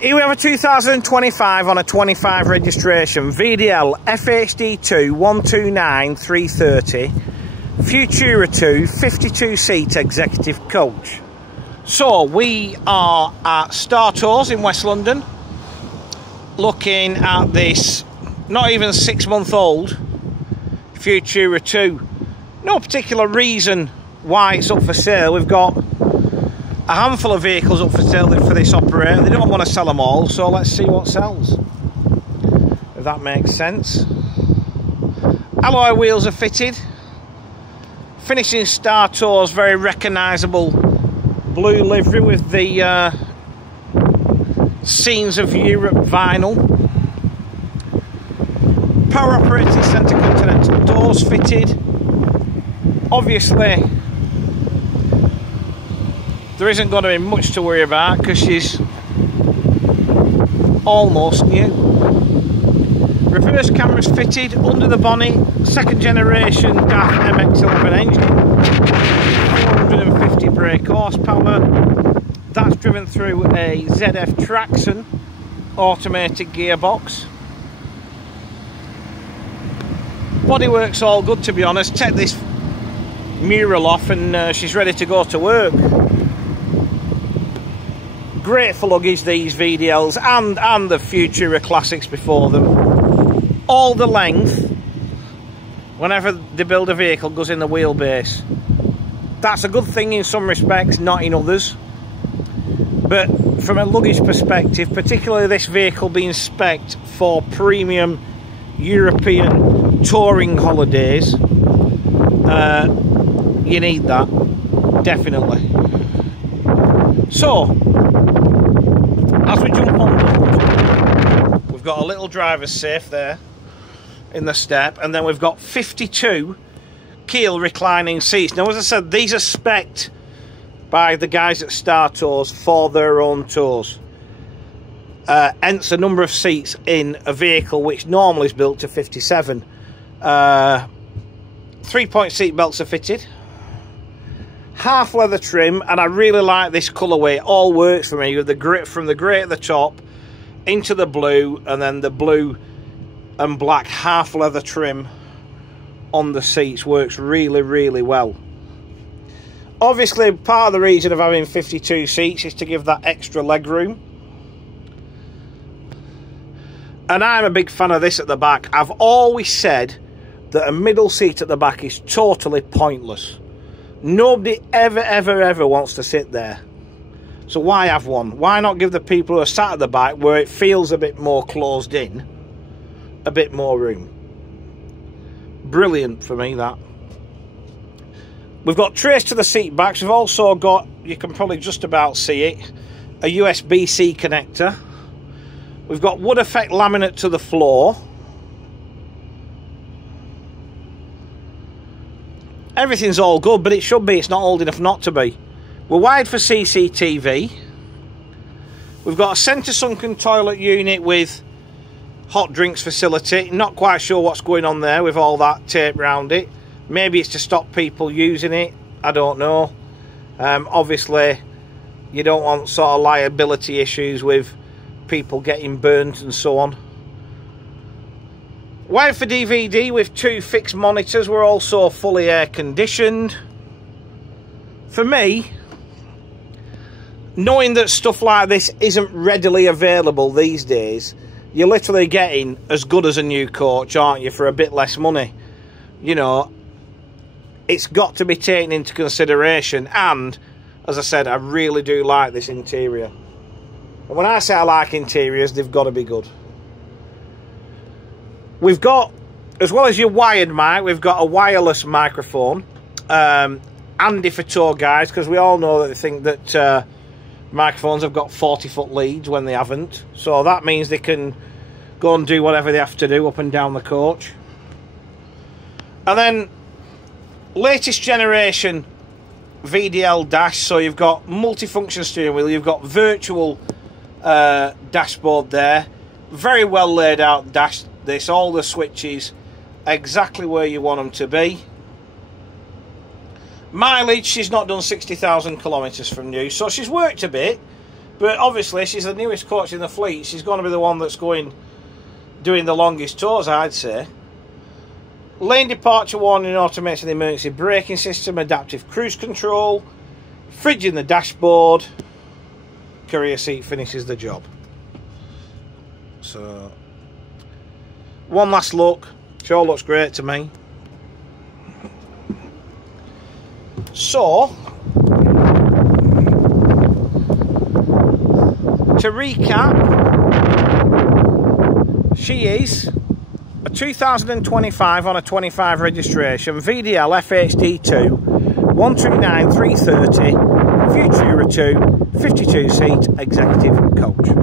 Here we have a 2025 on a 25 registration, VDL FHD2 129330, Futura 2 52-seat executive coach. So we are at Star Tours in West London, looking at this not even 6-month-old Futura 2. No particular reason why it's up for sale. We've got a handful of vehicles up for sale for this operator. They don't want to sell them all, so let's see what sells, if that makes sense. Alloy wheels are fitted. Finishing Star Tours, very recognisable blue livery with the Scenes of Europe vinyl. Power operated centre continental doors fitted. Obviously there isn't going to be much to worry about because she's almost new. Reverse cameras fitted. Under the bonnet, second generation DAF MX-11 engine, 450 brake horsepower. That's driven through a ZF Traxxon automated gearbox. Bodywork's all good, to be honest. Take this mural off and she's ready to go to work. Great for luggage, these VDLs and the Futura classics before them. All the length, whenever they build a vehicle, goes in the wheelbase. That's a good thing in some respects, not in others. But from a luggage perspective, particularly this vehicle being spec'd for premium European touring holidays, you need that, definitely. So, as we jump on board, we've got a little driver's safe there in the step, and then we've got 52 keel reclining seats. Now, as I said, these are spec'd by the guys at Star Tours for their own tours. Hence the number of seats in a vehicle which normally is built to 57. 3-point seat belts are fitted. Half leather trim, and I really like this colourway. It all works for me with the grit, from the grey at the top into the blue, and then the blue and black half leather trim on the seats works really, really well. Obviously, part of the reason of having 52 seats is to give that extra leg room. And I'm a big fan of this at the back. I've always said that a middle seat at the back is totally pointless. Nobody ever wants to sit there. So why have one? Why not give the people who are sat at the back, where it feels a bit more closed in, a bit more room? Brilliant for me, that. We've got trays to the seat backs. We've also got, you can probably just about see it, a USB-C connector. We've got wood effect laminate to the floor. Everything's all good, but it should be. It's not old enough not to be. We're wired for CCTV. We've got a centre sunken toilet unit with hot drinks facility. Not quite sure what's going on there with all that tape around it. Maybe it's to stop people using it. I don't know. Obviously, you don't want sort of liability issues with people getting burnt and so on. Wired for DVD with 2 fixed monitors. We're also fully air conditioned. For me, knowing that stuff like this isn't readily available these days, you're literally getting as good as a new coach, aren't you, for a bit less money. You know, it's got to be taken into consideration. And as I said, I really do like this interior. And when I say I like interiors, they've got to be good. We've got, as well as your wired mic, we've got a wireless microphone. Handy for tour guides, because we all know that they think that microphones have got 40-foot leads when they haven't. So that means they can go and do whatever they have to do up and down the coach. And then, latest generation VDL dash. So you've got multifunction steering wheel. You've got virtual dashboard there. Very well laid out dash. This, all the switches exactly where you want them to be. Mileage, she's not done 60,000 kilometres from new, so she's worked a bit. But obviously, she's the newest coach in the fleet. She's going to be the one that's doing the longest tours, I'd say. Lane departure warning, automated emergency braking system, adaptive cruise control, fridge in the dashboard, courier seat finishes the job. So, one last look. Sure looks great to me. So, to recap, she is a 2025 on a 25 registration, VDL FHD2, 129 330, Futura 2, 52 seat executive coach.